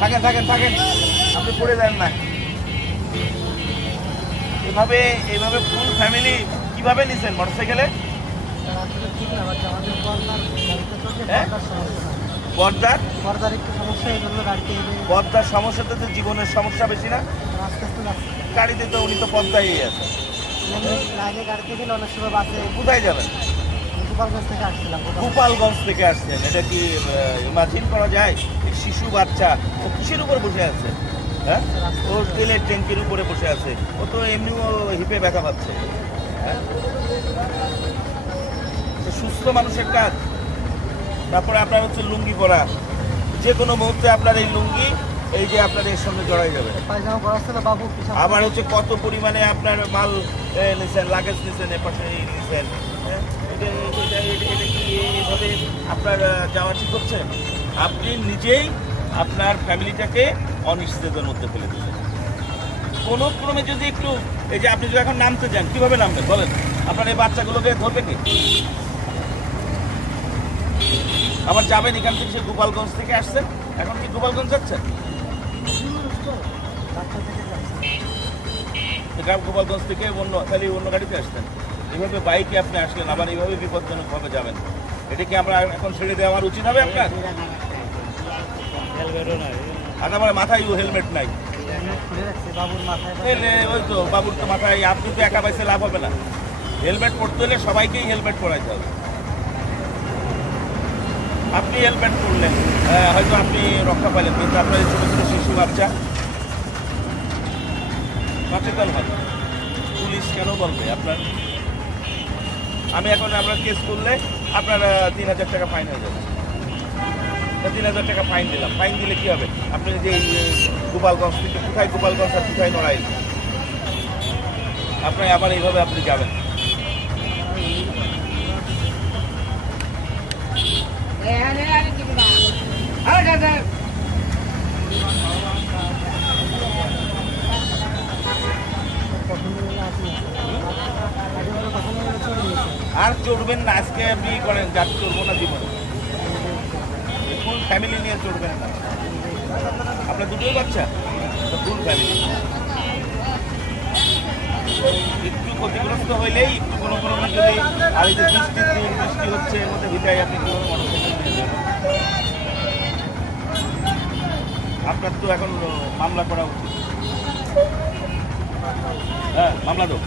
থাকেন থাকেন থাকেন, আপনি পড়ে যান না। এভাবে এইভাবে ফুল ফ্যামিলি কিভাবে নিছেন মোটরসাইকেলে? পর্দার সমস্যাতে তো জীবনের সমস্যা বেশি না? গাড়িতে তো উনি তো পর্দায় আছে। কোথায় যাবেন? গোপালগঞ্জ থেকে আসছেন। এটা কি ইমাজিন করা যায়? শিশু বাচ্চা ও কিসের উপর বসে আছে? হ্যাঁ, ও তেলের ট্যাঙ্কির উপরে বসে আছে। ও তো এমনিও হিপে ব্যথা পাচ্ছে। হ্যাঁ, সুস্থ মানুষের কাজ। তারপরে আপনার হচ্ছে লুঙ্গি পরা, যে কোনো মুহূর্তে আপনার এই লুঙ্গি এই যে আপনার এর সঙ্গে জড়াই যাবে। আবার হচ্ছে কত পরিমাণে আপনার মাল নিছেন, লাগেজ নিছেন, এপাশে নিছেন। এটা কি এইভাবে আপনার যাওয়া ঠিক হচ্ছে? আপনি নিজেই আপনার ফ্যামিলিটাকে অনিশ্চিততার মধ্যে ফেলে দিচ্ছেন। কোনো ক্রমে যদি একটু এই যে আপনি যদি এখন নামতে যান, কিভাবে নামবেন বলেন? আপনার এই বাচ্চাগুলোকে ধরবে কি? আবার যাবেন এখান থেকে, সে গোপালগঞ্জ থেকে আসছেন, এখন কি গোপালগঞ্জ যাচ্ছেন? গোপালগঞ্জ থেকে অন্য গাড়িতে আসছেন, এইভাবে বাইকে আপনি আসলেন, আবার এইভাবে বিপজ্জনকভাবে যাবেন। এটা কি আমরা এখন ছেড়ে দেওয়া আমার উচিত হবে আপনার? আর আমার মাথায় হেলমেট নাই। ওই তো বাবুর তো মাথায়, আপনি তো একা পাইছে লাভ হবে না। হেলমেট পরতে হলে সবাইকেই হেলমেট পরাইতে হবে। আপনি হেলমেট পরলেন, হয়তো আপনি রক্ষা পাইলেন, কিন্তু আপনার ছোটো ছোটো শিশু বাচ্চা সচেতন হন। পুলিশ কেন বলবে আপনার? আমি এখন আপনার কেস করলে আপনার 3000 টাকা ফাইন হয়ে যাবে। 3000 টাকা ফাইন দিলাম। ফাইন দিলে কি হবে? আপনি যে গোপালগঞ্জ থেকে কোথায় গোপালগঞ্জ আর কোথায় নড়াইল, আপনি আবার এইভাবে আপনি যাবেন। আর চড়বেন না, আজকে আপনি করেন, যার চড়বো না জীবনে, ফুল ফ্যামিলি নিয়ে চড়বেন না। আপনার দুটোই বাচ্চা, ফুল ফ্যামিলি। একটু ক্ষতিগ্রস্ত হইলেই একটু কোনো কোনো যদি, আর এই যে বৃষ্টি হচ্ছে এর মধ্যে ভিটাই আপনি কীভাবে মোটরসাইকেল নিয়ে যাবেন? আপনার তো এখন মামলা করা উচিত। হ্যাঁ, মামলা দেবো।